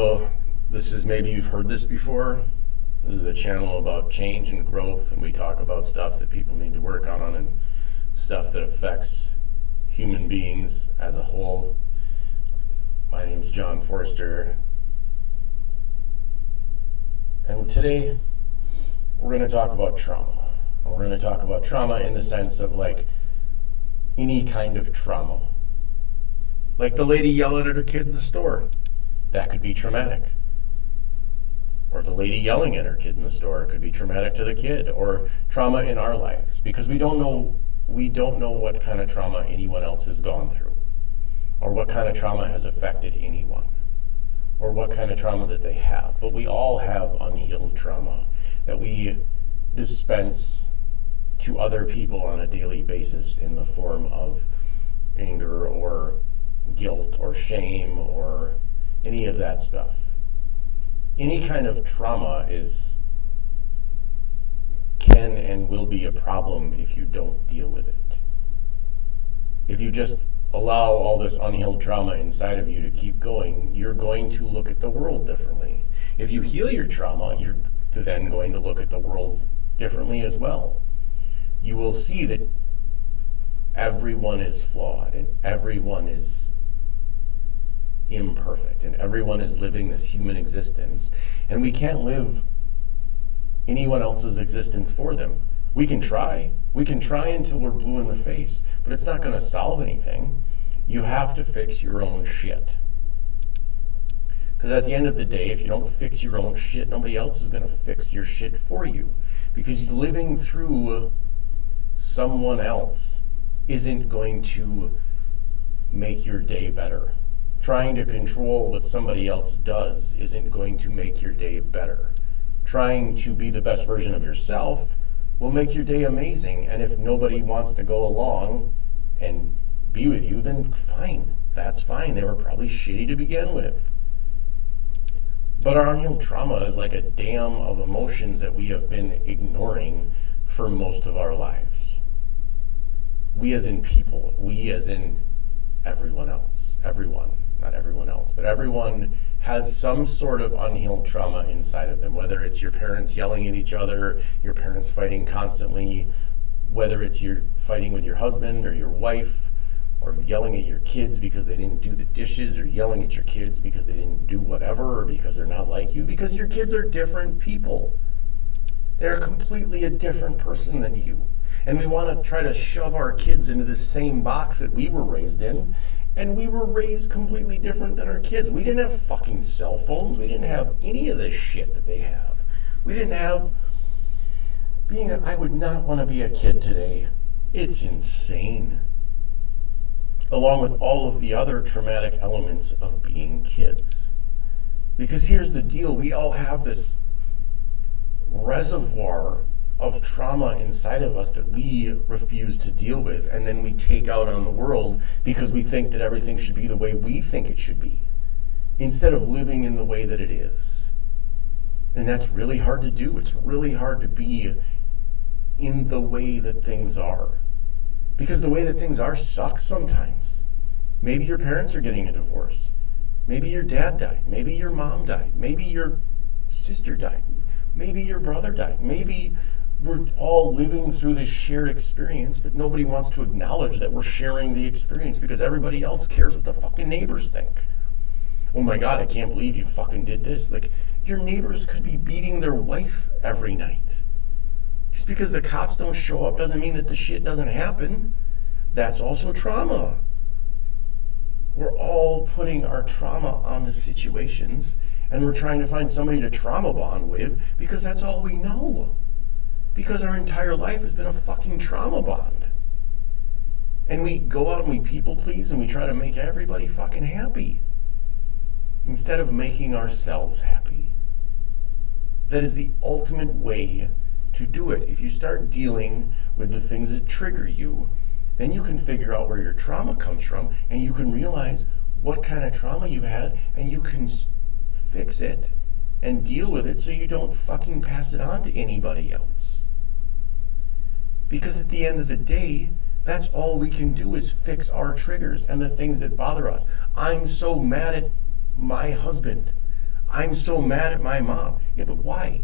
So this is, maybe you've heard this before. This is a channel about change and growth, and we talk about stuff that people need to work on and stuff that affects human beings as a whole. My name's John Forster, and today we're going to talk about trauma. And we're going to talk about trauma in the sense of like any kind of trauma. Like the lady yelling at her kid in the store. That could be traumatic. Or the lady yelling at her kid in the store could be traumatic to the kid, or trauma in our lives, because we don't know what kind of trauma anyone else has gone through, or what kind of trauma has affected anyone, or what kind of trauma that they have. But we all have unhealed trauma that we dispense to other people on a daily basis in the form of anger or guilt or shame or any of that stuff. Any kind of trauma can and will be a problem if you don't deal with it. If you just allow all this unhealed trauma inside of you to keep going, you're going to look at the world differently. If you heal your trauma, you're then going to look at the world differently as well. You will see that everyone is flawed and everyone is imperfect and everyone is living this human existence, and we can't live anyone else's existence for them. We can try until we're blue in the face, but it's not going to solve anything. You have to fix your own shit, because at the end of the day, if you don't fix your own shit, nobody else is going to fix your shit for you, because living through someone else isn't going to make your day better. Trying to control what somebody else does isn't going to make your day better. Trying to be the best version of yourself will make your day amazing. And if nobody wants to go along and be with you, then fine. That's fine. They were probably shitty to begin with. But our unhealed trauma is like a dam of emotions that we have been ignoring for most of our lives. We as in people, we as in everyone else, not everyone else, but everyone has some sort of unhealed trauma inside of them, whether it's your parents yelling at each other, your parents fighting constantly, whether it's you're fighting with your husband or your wife, or yelling at your kids because they didn't do the dishes, or yelling at your kids because they didn't do whatever, or because they're not like you, because your kids are different people. They're completely a different person than you. And we want to try to shove our kids into the same box that we were raised in. And we were raised completely different than our kids. We didn't have fucking cell phones. We didn't have any of this shit that they have. We didn't have I would not want to be a kid today. It's insane. Along with all of the other traumatic elements of being kids. Because here's the deal. We all have this reservoir of trauma inside of us that we refuse to deal with, and then we take out on the world because we think that everything should be the way we think it should be, instead of living in the way that it is. And that's really hard to do. It's really hard to be in the way that things are, because the way that things are sucks sometimes. Maybe your parents are getting a divorce. Maybe your dad died. Maybe your mom died. Maybe your sister died. Maybe your brother died. Maybe we're all living through this shared experience, but nobody wants to acknowledge that we're sharing the experience because everybody else cares what the fucking neighbors think. Oh my God, I can't believe you fucking did this. Like, your neighbors could be beating their wife every night. Just because the cops don't show up doesn't mean that the shit doesn't happen. That's also trauma. We're all putting our trauma onto situations, and we're trying to find somebody to trauma bond with because that's all we know. Because our entire life has been a fucking trauma bond. And we go out and we people please and we try to make everybody fucking happy instead of making ourselves happy. That is the ultimate way to do it. If you start dealing with the things that trigger you, then you can figure out where your trauma comes from, and you can realize what kind of trauma you had, and you can fix it and deal with it so you don't fucking pass it on to anybody else. Because at the end of the day, that's all we can do is fix our triggers and the things that bother us. I'm so mad at my husband. I'm so mad at my mom. Yeah, but why?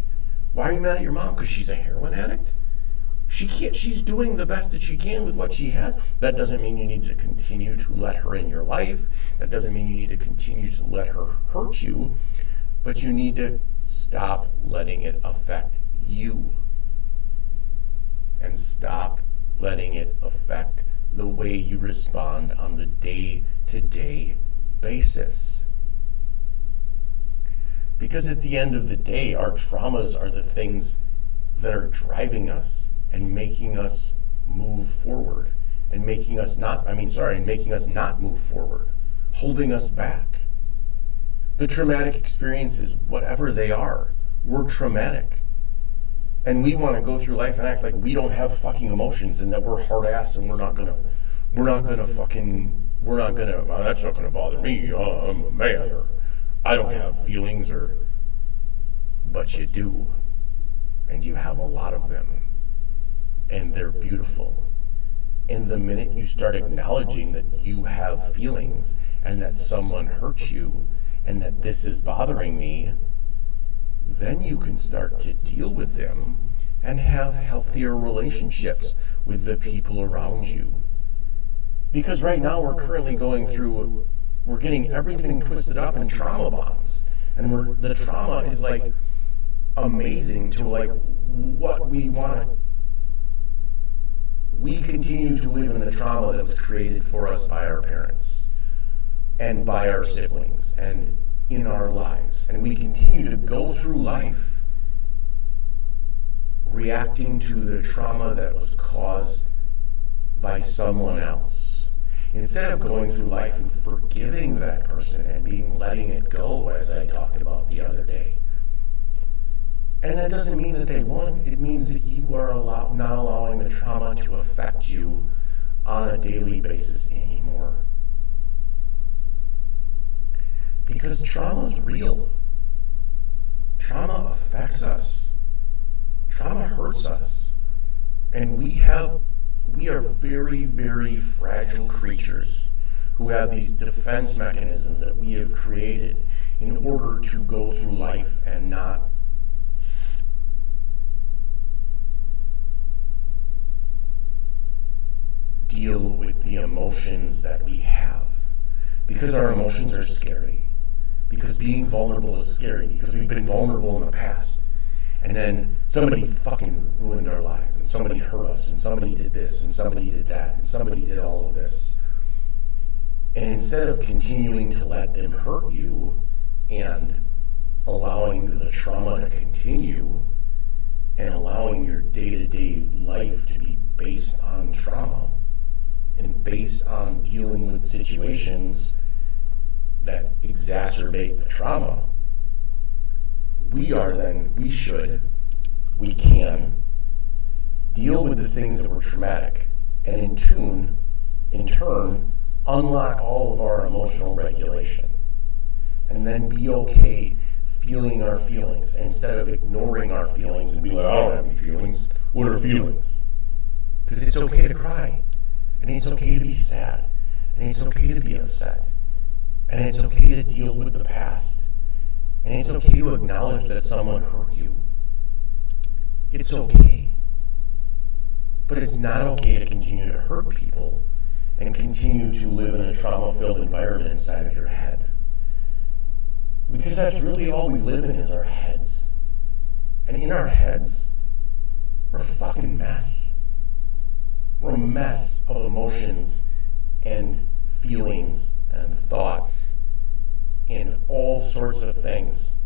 Why are you mad at your mom? Because she's a heroin addict? She's doing the best that she can with what she has. That doesn't mean you need to continue to let her in your life. That doesn't mean you need to continue to let her hurt you. But you need to stop letting it affect you. And stop letting it affect the way you respond on the day-to-day basis. Because at the end of the day, our traumas are the things that are driving us and making us move forward and making us not move forward, holding us back. The traumatic experiences, whatever they are, were traumatic. And we want to go through life and act like we don't have fucking emotions and that we're hard ass and that's not gonna bother me, I'm a man, or I don't have feelings, but you do. And you have a lot of them. And they're beautiful. And the minute you start acknowledging that you have feelings and that someone hurts you and that this is bothering me, then you can start to deal with them and have healthier relationships with the people around you. Because right now we're getting everything twisted up in trauma bonds. And the trauma is like amazing to like what we want. We continue to live in the trauma that was created for us by our parents and by our siblings and in our lives. And we continue to go through life reacting to the trauma that was caused by someone else. Instead of going through life and forgiving that person and letting it go, as I talked about the other day. And that doesn't mean that they won. It means that you are not allowing the trauma to affect you on a daily basis anymore. Because trauma is real. Trauma affects us. Trauma hurts us. And we are very, very fragile creatures who have these defense mechanisms that we have created in order to go through life and not deal with the emotions that we have. Because our emotions are scary. Because being vulnerable is scary. Because we've been vulnerable in the past. And then somebody fucking ruined our lives. And somebody hurt us. And somebody did this. And somebody did that. And somebody did all of this. And instead of continuing to let them hurt you and allowing the trauma to continue and allowing your day-to-day life to be based on trauma, and based on dealing with situations that exacerbate the trauma, we can deal with the things that were traumatic and in turn, unlock all of our emotional regulation. And then be okay feeling our feelings instead of ignoring our feelings and be like, I don't have any feelings. What are feelings? Because it's okay to cry. And it's okay to be sad. And it's okay to be upset. And it's okay to deal with the past. And it's okay to acknowledge that someone hurt you. It's okay. But it's not okay to continue to hurt people and continue to live in a trauma-filled environment inside of your head. Because that's really all we live in is our heads. And in our heads, we're a fucking mess. We're a mess of emotions and feelings and thoughts and all sorts of things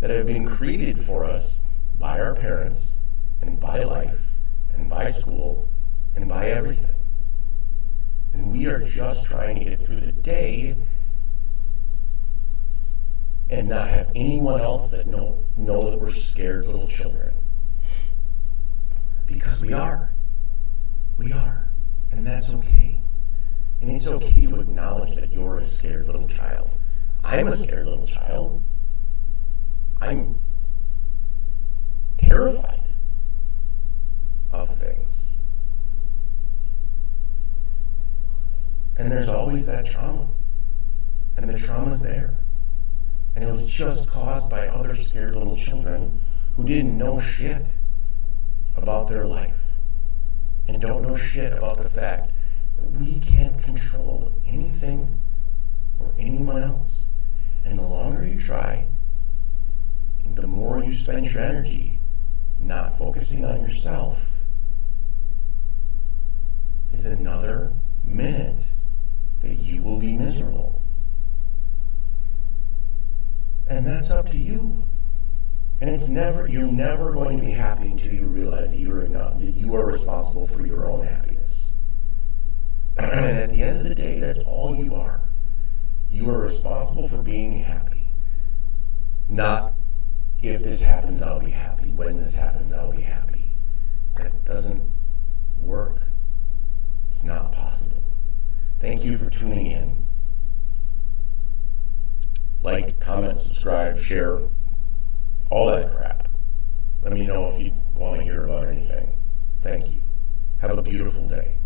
that have been created for us by our parents and by life and by school and by everything. And we are just trying to get through the day and not have anyone else that know that we're scared little children. Because we are. We are. And that's okay. And it's okay to acknowledge that you're a scared little child. I'm a scared little child. I'm terrified of things. And there's always that trauma. And the trauma's there. And it was just caused by other scared little children who didn't know shit about their life and don't know shit about the fact that we can't control anything or anyone else. And the longer you try, the more you spend your energy not focusing on yourself, is another minute that you will be miserable. And that's up to you. And you're never going to be happy until you realize that you are responsible for your own happiness. And at the end of the day, that's all you are. You are responsible for being happy. Not, if this happens, I'll be happy. When this happens, I'll be happy. That doesn't work. It's not possible. Thank you for tuning in. Like, comment, subscribe, share, all that crap. Let me know if you want to hear about anything. Thank you. Have a beautiful day.